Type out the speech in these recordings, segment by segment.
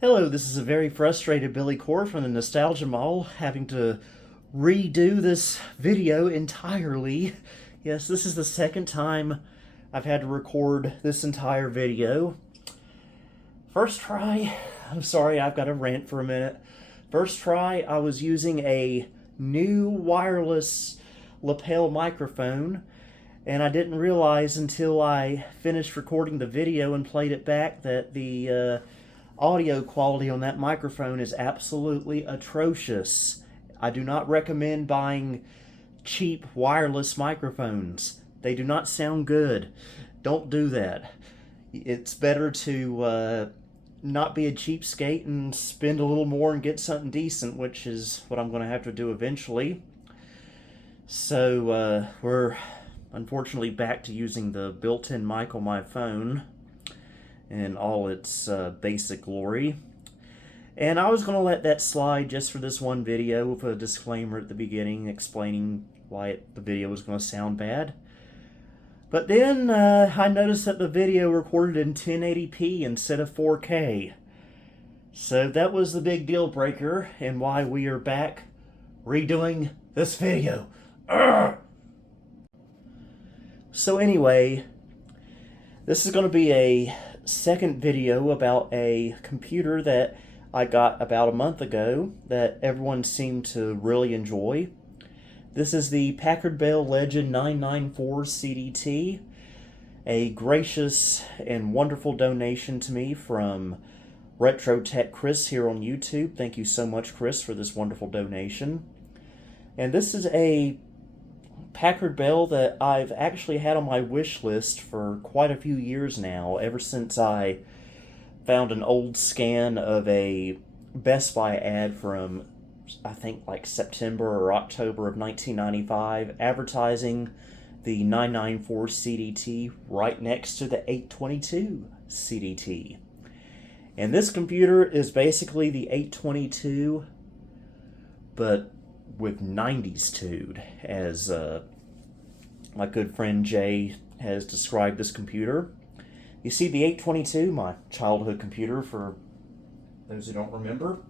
Hello, this is a very frustrated Billy Core from the Nostalgia Mall, having to redo this video entirely. Yes, this is the second time I've had to record this entire video. First try, I'm sorry, I've got to rant for a minute. First try, I was using a new wireless lapel microphone, and I didn't realize until I finished recording the video and played it back that the audio quality on that microphone is absolutely atrocious. I do not recommend buying cheap wireless microphones. They do not sound good. Don't do that. It's better to not be a cheapskate and spend a little more and get something decent, which is what I'm going to have to do eventually. So we're unfortunately back to using the built-in mic on my phone in all its basic glory. And I was going to let that slide just for this one video with a disclaimer at the beginning explaining why the video was going to sound bad. But then I noticed that the video recorded in 1080p instead of 4K. So that was the big deal breaker and why we are back redoing this video. Urgh! So anyway, this is going to be a second video about a computer that I got about a month ago that everyone seemed to really enjoy. This is the Packard Bell Legend 994 CDT, a gracious and wonderful donation to me from Retro Tech Chris here on YouTube. Thank you so much, Chris, for this wonderful donation. And this is a Packard Bell that I've actually had on my wish list for quite a few years now, ever since I found an old scan of a Best Buy ad from, I think, like September or October of 1995, advertising the 994 CDT right next to the 822 CDT. And this computer is basically the 822, but with 90sTude, as my good friend Jay has described this computer. You see, the 822, my childhood computer, for those who don't remember,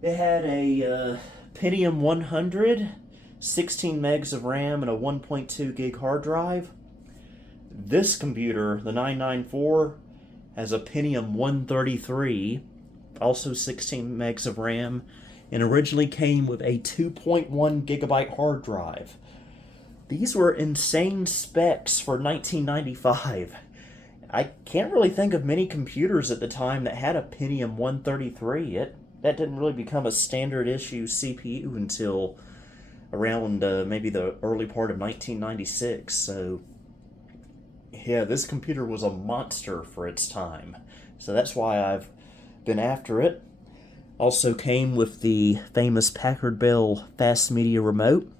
it had a Pentium 100, 16 megs of RAM, and a 1.2 gig hard drive. This computer, the 994, has a Pentium 133, also 16 megs of RAM, and originally came with a 2.1 gigabyte hard drive. These were insane specs for 1995. I can't really think of many computers at the time that had a Pentium 133. That didn't really become a standard issue CPU until around maybe the early part of 1996. So yeah, this computer was a monster for its time. So that's why I've been after it. Also came with the famous Packard Bell Fast Media Remote.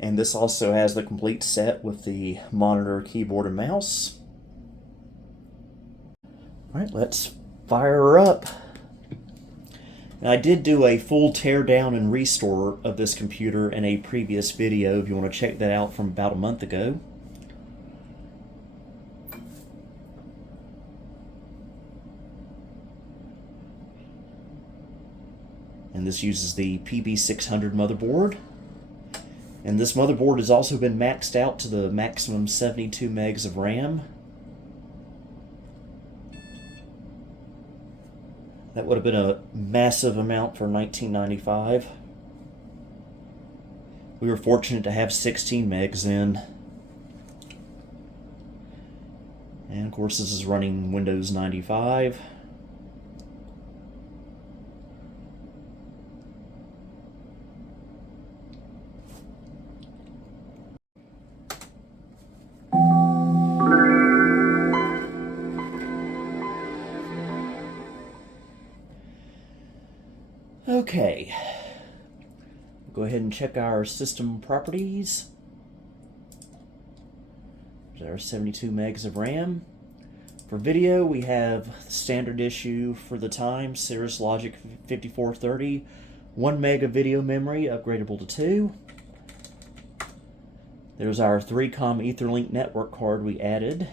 And this also has the complete set with the monitor, keyboard, and mouse. Alright, let's fire her up. Now, I did do a full teardown and restore of this computer in a previous video if you want to check that out from about a month ago. And this uses the PB600 motherboard. And this motherboard has also been maxed out to the maximum 72 megs of RAM. That would have been a massive amount for 1995. We were fortunate to have 16 megs in. And of course this is running Windows 95. Okay, go ahead and check our system properties. There's our 72 megs of RAM. For video, we have standard issue for the time, Cirrus Logic 5430, 1 meg of video memory, upgradable to 2. There's our 3-COM Etherlink network card we added.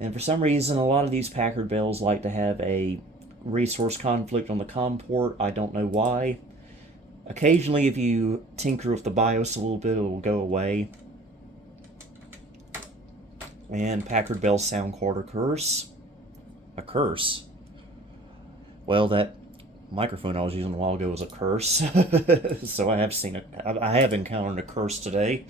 And for some reason, a lot of these Packard Bells like to have a resource conflict on the COM port. I don't know why. Occasionally, if you tinker with the BIOS a little bit, it will go away. And Packard Bell sound card curse. A curse? Well, that microphone I was using a while ago was a curse. So I have encountered a curse today.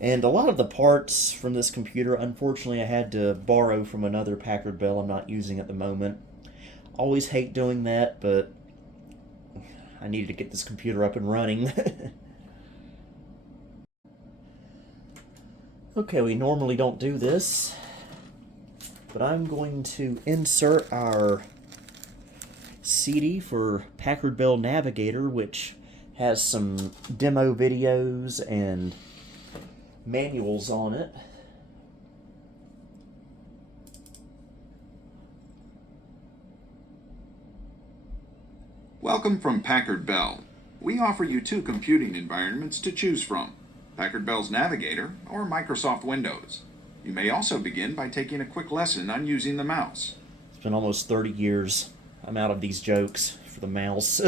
And a lot of the parts from this computer, unfortunately, I had to borrow from another Packard Bell I'm not using at the moment. Always hate doing that, but I needed to get this computer up and running. Okay, we normally don't do this, but I'm going to insert our CD for Packard Bell Navigator, which has some demo videos and manuals on it. Welcome from Packard Bell. We offer you two computing environments to choose from, Packard Bell's Navigator or Microsoft Windows. You may also begin by taking a quick lesson on using the mouse. It's been almost 30 years. I'm out of these jokes for the mouse.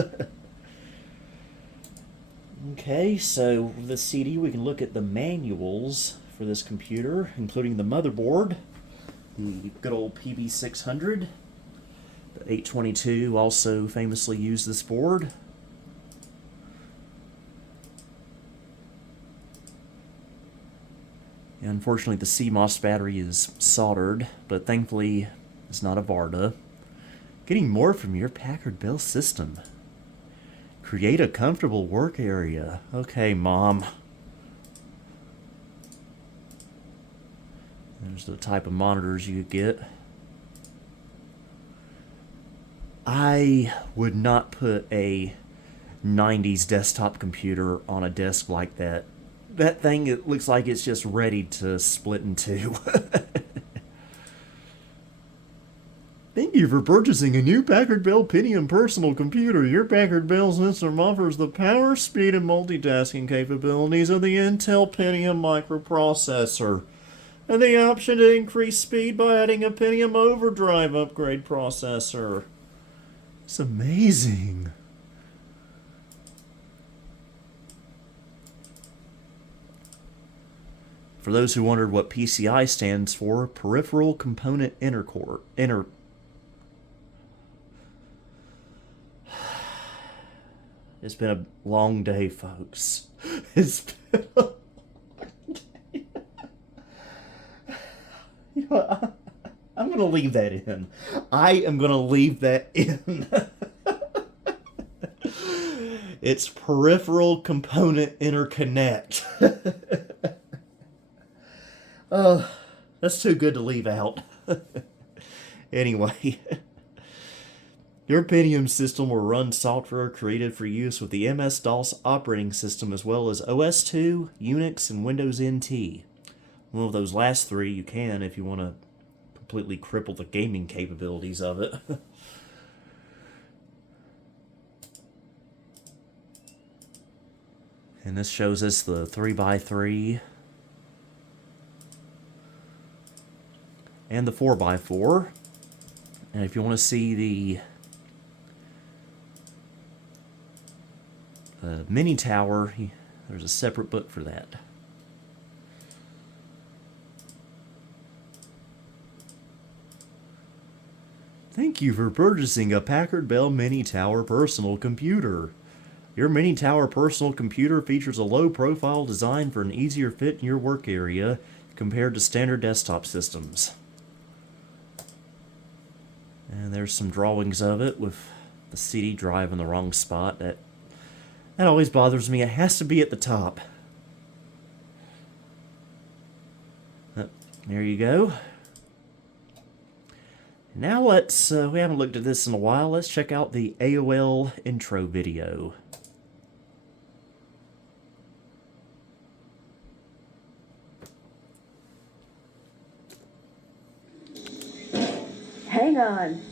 Okay, so with the CD we can look at the manuals for this computer, including the motherboard, the good old PB600. The 822 also famously used this board. And unfortunately the CMOS battery is soldered, but thankfully it's not a Varda. Getting more from your Packard Bell system. Create a comfortable work area. Okay, Mom. There's the type of monitors you get. I would not put a 90s desktop computer on a desk like that. That thing, it looks like it's just ready to split in two. Thank you for purchasing a new Packard Bell Pentium personal computer. Your Packard Bell system offers the power, speed, and multitasking capabilities of the Intel Pentium microprocessor, and the option to increase speed by adding a Pentium Overdrive upgrade processor. It's amazing. For those who wondered what PCI stands for, Peripheral Component It's been a long day, folks. It's been a long day. You know, I'm going to leave that in. I am going to leave that in. It's Peripheral Component Interconnect. That's too good to leave out. Anyway. Your Pentium system will run software created for use with the MS-DOS operating system as well as OS2, Unix, and Windows NT. One of those last three you can if you want to completely cripple the gaming capabilities of it. And this shows us the 3x3 and the 4x4. And if you want to see the mini tower, there's a separate book for that. Thank you for purchasing a Packard Bell Mini Tower personal computer. Your Mini Tower personal computer features a low-profile design for an easier fit in your work area compared to standard desktop systems. And there's some drawings of it with the CD drive in the wrong spot. That always bothers me. It has to be at the top. There you go. Now let's, we haven't looked at this in a while, let's check out the AOL intro video. Hang on.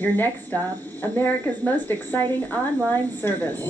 Your next stop, America's most exciting online service.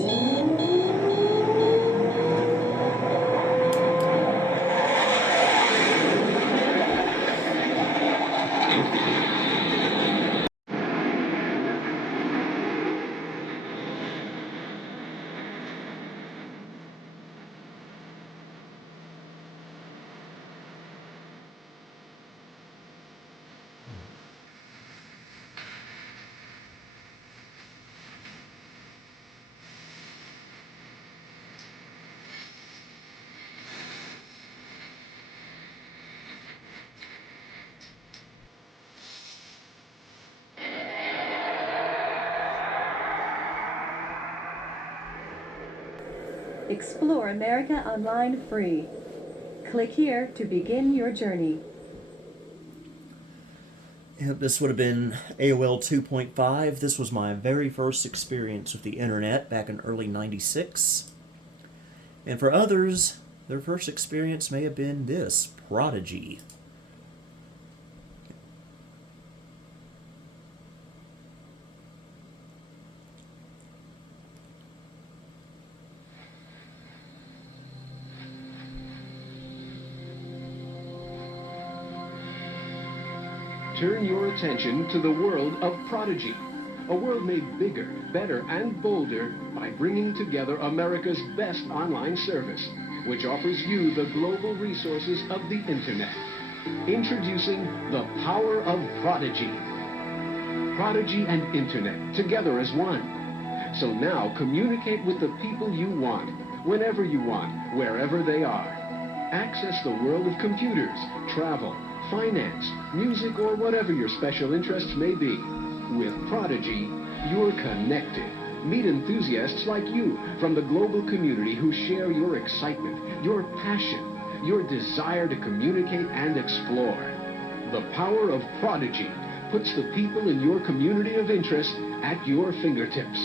Explore America online free. Click here to begin your journey. Yep, this would have been AOL 2.5. This was my very first experience with the internet back in early '96. And for others, their first experience may have been this, Prodigy. Turn your attention to the world of Prodigy, a world made bigger, better, and bolder by bringing together America's best online service, which offers you the global resources of the internet. Introducing the power of Prodigy. Prodigy and internet, together as one. So now communicate with the people you want, whenever you want, wherever they are. Access the world of computers, travel, finance, music, or whatever your special interests may be. With Prodigy, you're connected. Meet enthusiasts like you from the global community who share your excitement, your passion, your desire to communicate and explore. The power of Prodigy puts the people in your community of interest at your fingertips.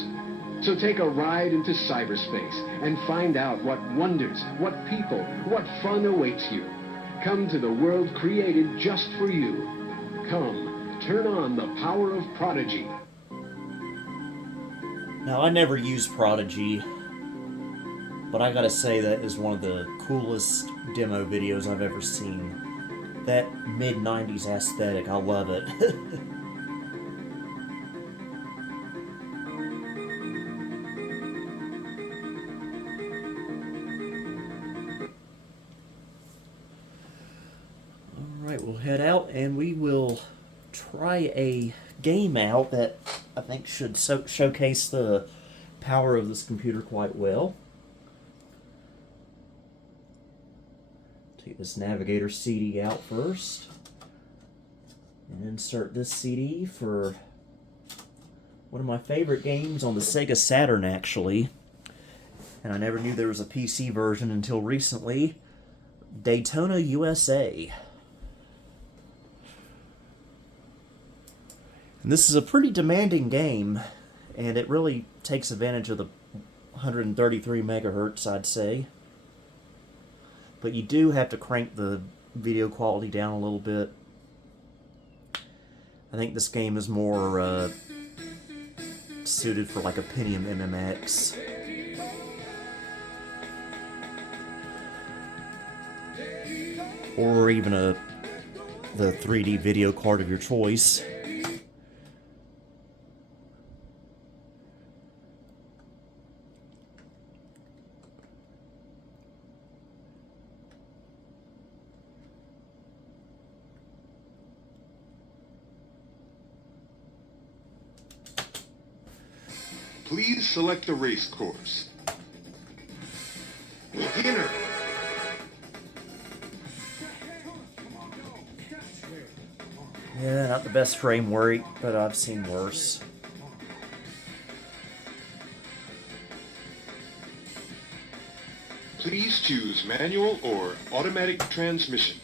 So take a ride into cyberspace and find out what wonders, what people, what fun awaits you. Come to the world created just for you. Come, turn on the power of Prodigy. Now, I never used Prodigy, but I gotta say that is one of the coolest demo videos I've ever seen. That mid-90s aesthetic, I love it. Alright, we'll head out and we will try a game out that I think should showcase the power of this computer quite well. Take this Navigator CD out first and insert this CD for one of my favorite games on the Sega Saturn, actually. And I never knew there was a PC version until recently. Daytona USA. And this is a pretty demanding game, and it really takes advantage of the 133 megahertz, I'd say. But you do have to crank the video quality down a little bit. I think this game is more suited for like a Pentium MMX. Or even the 3D video card of your choice. Please select the race course. Beginner. Yeah, not the best frame rate, but I've seen worse. Please choose manual or automatic transmission.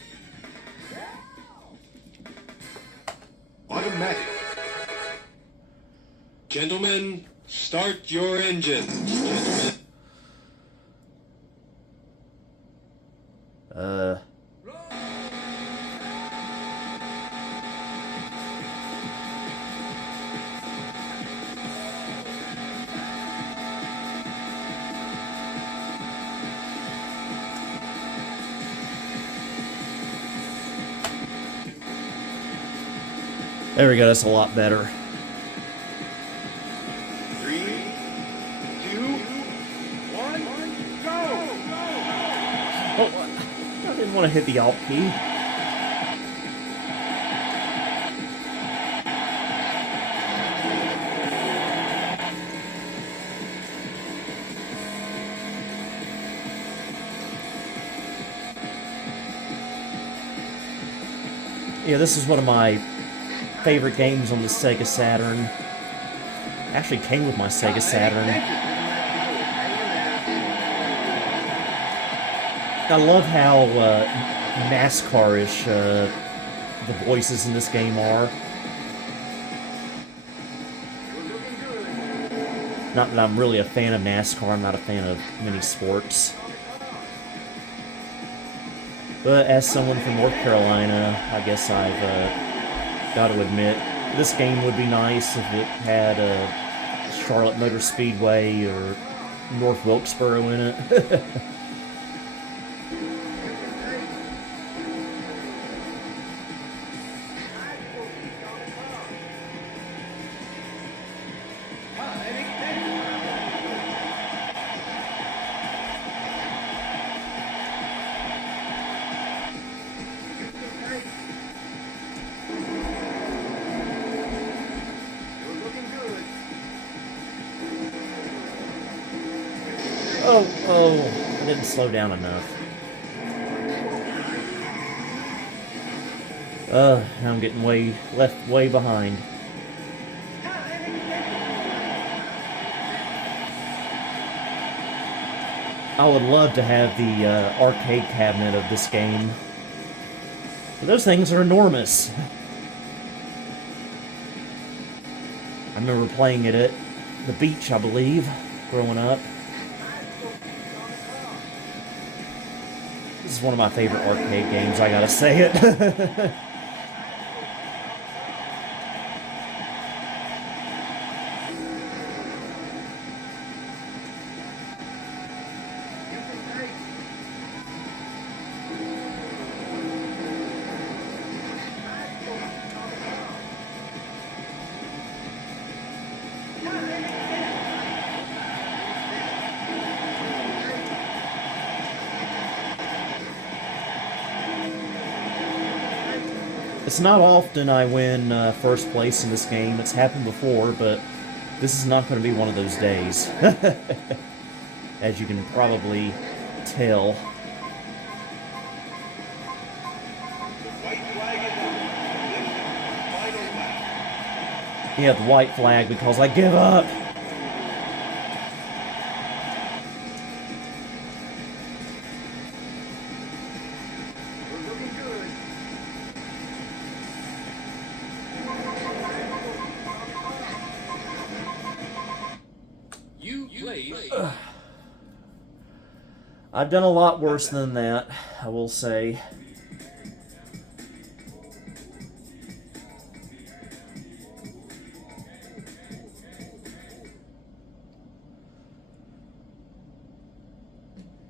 Automatic. Gentlemen, start your engines. Gentlemen. There we go, that's a lot better. 3, 2, 1, go! Oh, I didn't want to hit the Alt key. Yeah, this is one of my favorite games on the Sega Saturn. Actually came with my Sega Saturn. I love how NASCAR-ish the voices in this game are. Not that I'm really a fan of NASCAR, I'm not a fan of many sports. But as someone from North Carolina, I guess I've got to admit, this game would be nice if it had Charlotte Motor Speedway or North Wilkesboro in it. Oh, I didn't slow down enough. Now I'm getting left way behind. I would love to have the arcade cabinet of this game. Those things are enormous. I remember playing it at the beach, I believe, growing up. This is one of my favorite arcade games, I gotta say it. It's not often I win first place in this game. It's happened before, but this is not going to be one of those days. As you can probably tell. Yeah, the white flag because I give up. I've done a lot worse than that, I will say.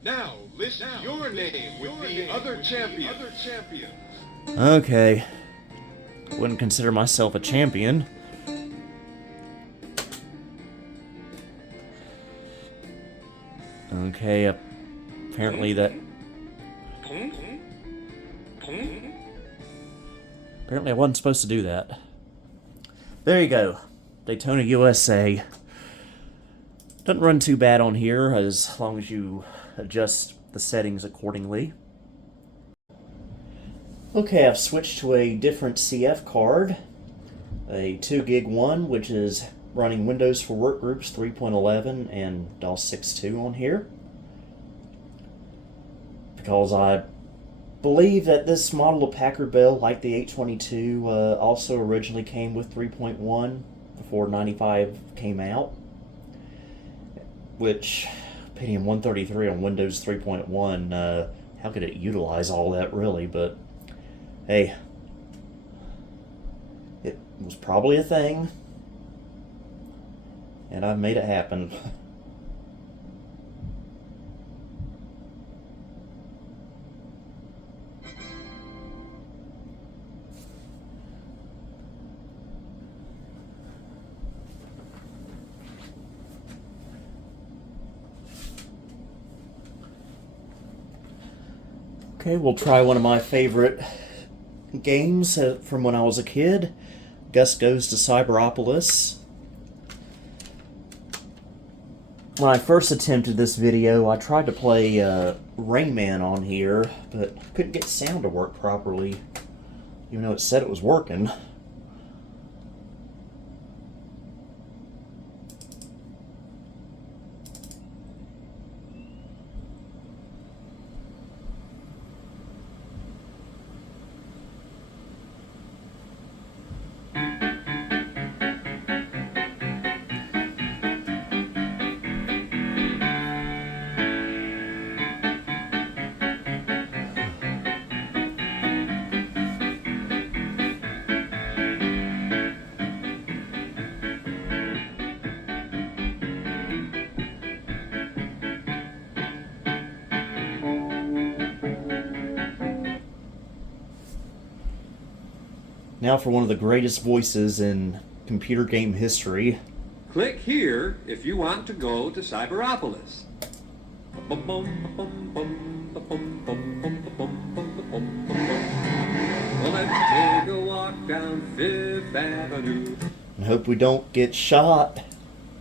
Now, list your name with the other champion. Okay. Wouldn't consider myself a champion. Okay, apparently I wasn't supposed to do that. There you go. Daytona USA. Doesn't run too bad on here as long as you adjust the settings accordingly. Okay, I've switched to a different CF card. A 2 gig one, which is running Windows for Workgroups 3.11 and DOS 6.2 on here. Because I believe that this model of Packard Bell, like the 822, also originally came with 3.1 before 95 came out. Which, Pentium 133 on Windows 3.1, how could it utilize all that really? But hey, it was probably a thing, and I've made it happen. Okay, we'll try one of my favorite games from when I was a kid. Gus Goes to Cyberopolis. When I first attempted this video, I tried to play Rayman on here, but couldn't get sound to work properly, even though it said it was working. Now for one of the greatest voices in computer game history. Click here if you want to go to Cyberopolis. Well, let's take a walk down Fifth Avenue. And hope we don't get shot.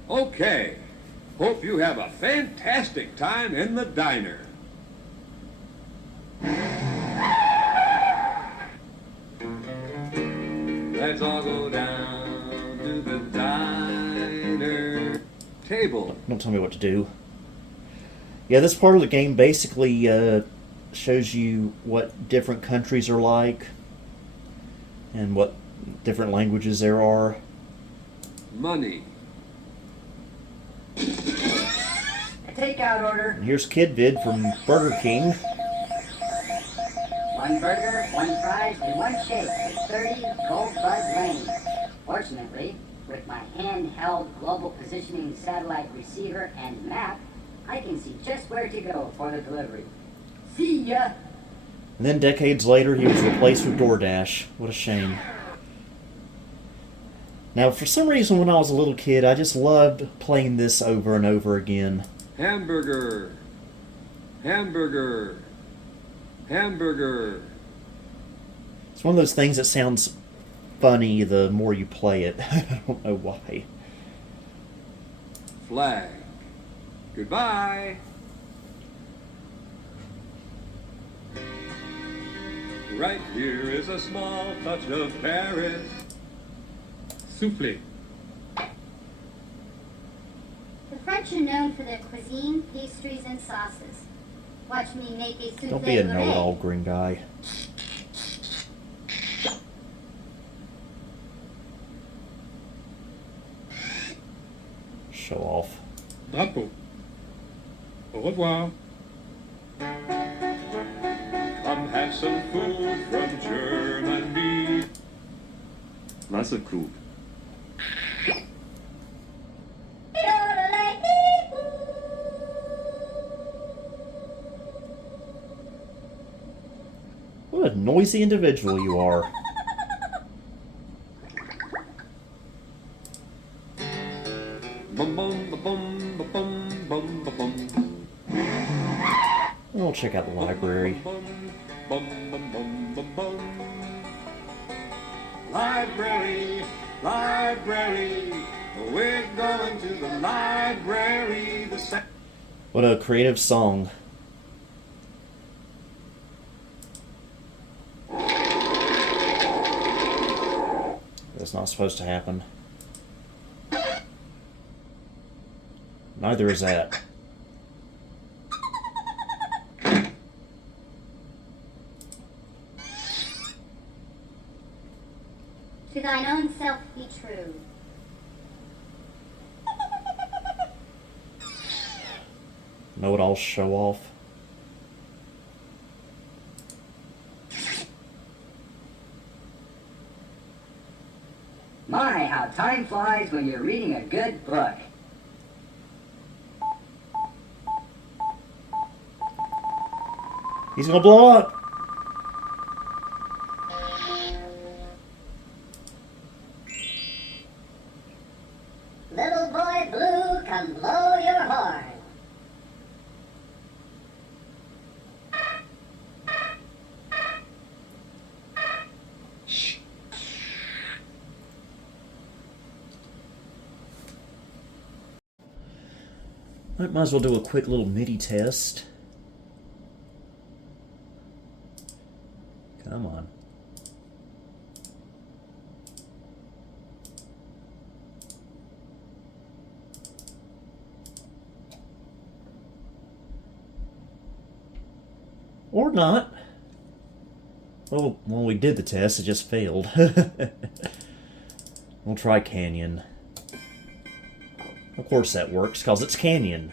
Okay. Hope you have a fantastic time in the diner. Let's all go down to the diner table. Don't tell me what to do. Yeah, this part of the game basically shows you what different countries are like and what different languages there are. Money. A takeout order. And here's Kid Vid from Burger King. 1 burger, 1 fries, and 1 shake at 30 Gold Bud Lane. Fortunately, with my handheld global positioning satellite receiver and map, I can see just where to go for the delivery. See ya! And then decades later, he was replaced with DoorDash. What a shame. Now, for some reason, when I was a little kid, I just loved playing this over and over again. Hamburger. Hamburger. Hamburger. It's one of those things that sounds funny the more you play it. I don't know why. Flag. Goodbye. Right here is a small touch of Paris. Souffle. The French are known for their cuisine, pastries, and sauces. Watch me make a souffle. Don't be a know-it-all green guy. Show off. Drapeau. Au revoir. Come have some food from Germany. Wasserkrug. What a noisy individual you are. Bum bum bum bum bum bum bum bum. We'll check out the library. Bum bum bum bum bum bum. Library, library. We're going to the library. What a creative song. That's not supposed to happen. Neither is that. To thine own self be true. Know it all, show off. My, how time flies when you're reading a good book. He's gonna blow up. Little boy blue, come blow your horn. I might as well do a quick little MIDI test. Come on. Or not. Well, when we did the test, it just failed. We'll try Canyon. Of course that works, because it's Canyon.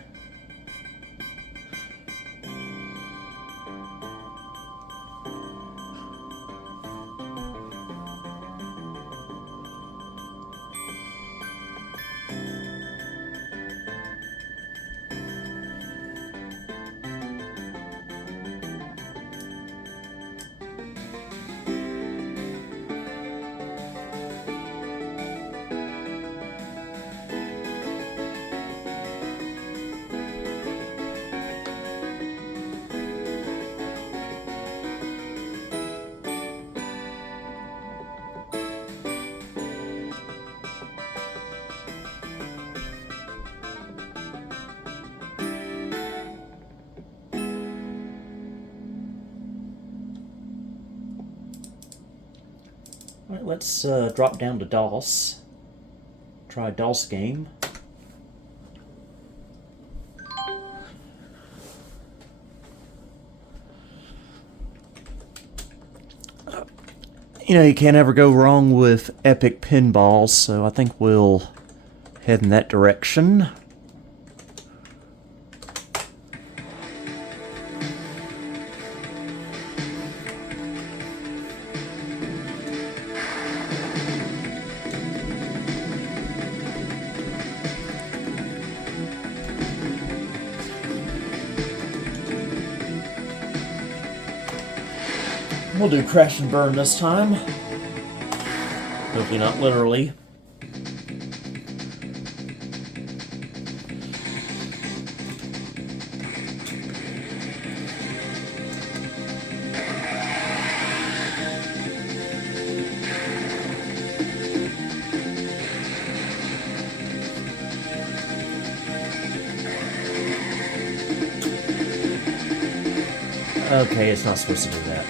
let's drop down to DOS. Try a DOS game. You know, you can't ever go wrong with epic pinballs, so I think we'll head in that direction. We'll do crash and burn this time. Hopefully not literally. Okay, it's not supposed to do that.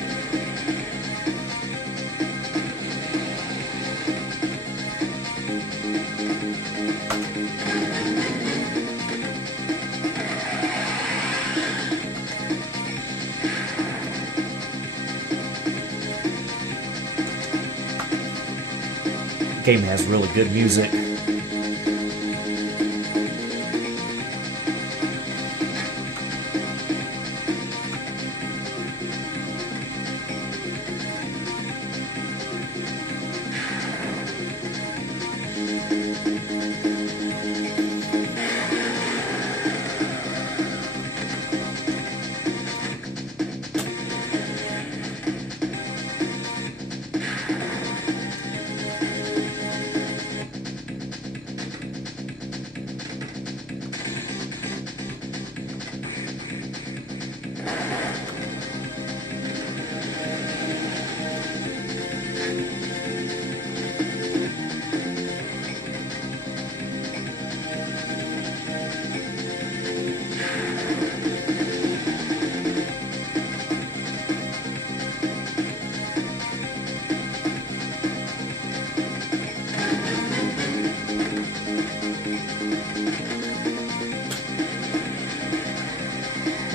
Game has really good music.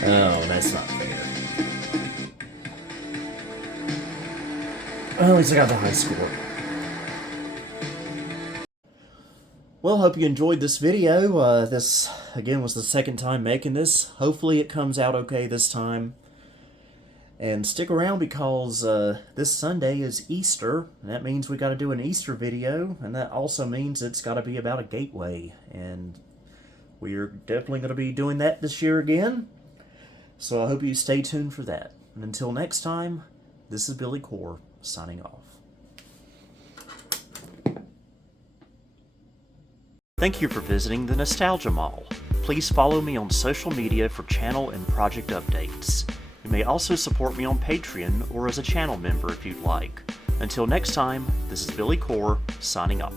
Oh, that's not fair. Well, at least I got the high score. Well, hope you enjoyed this video. This, again, was the second time making this. Hopefully it comes out okay this time. And stick around because this Sunday is Easter, and that means we got to do an Easter video, and that also means it's got to be about a gateway. And we're definitely going to be doing that this year again. So I hope you stay tuned for that. And until next time, this is Billy Core, signing off. Thank you for visiting the Nostalgia Mall. Please follow me on social media for channel and project updates. You may also support me on Patreon or as a channel member if you'd like. Until next time, this is Billy Core, signing off.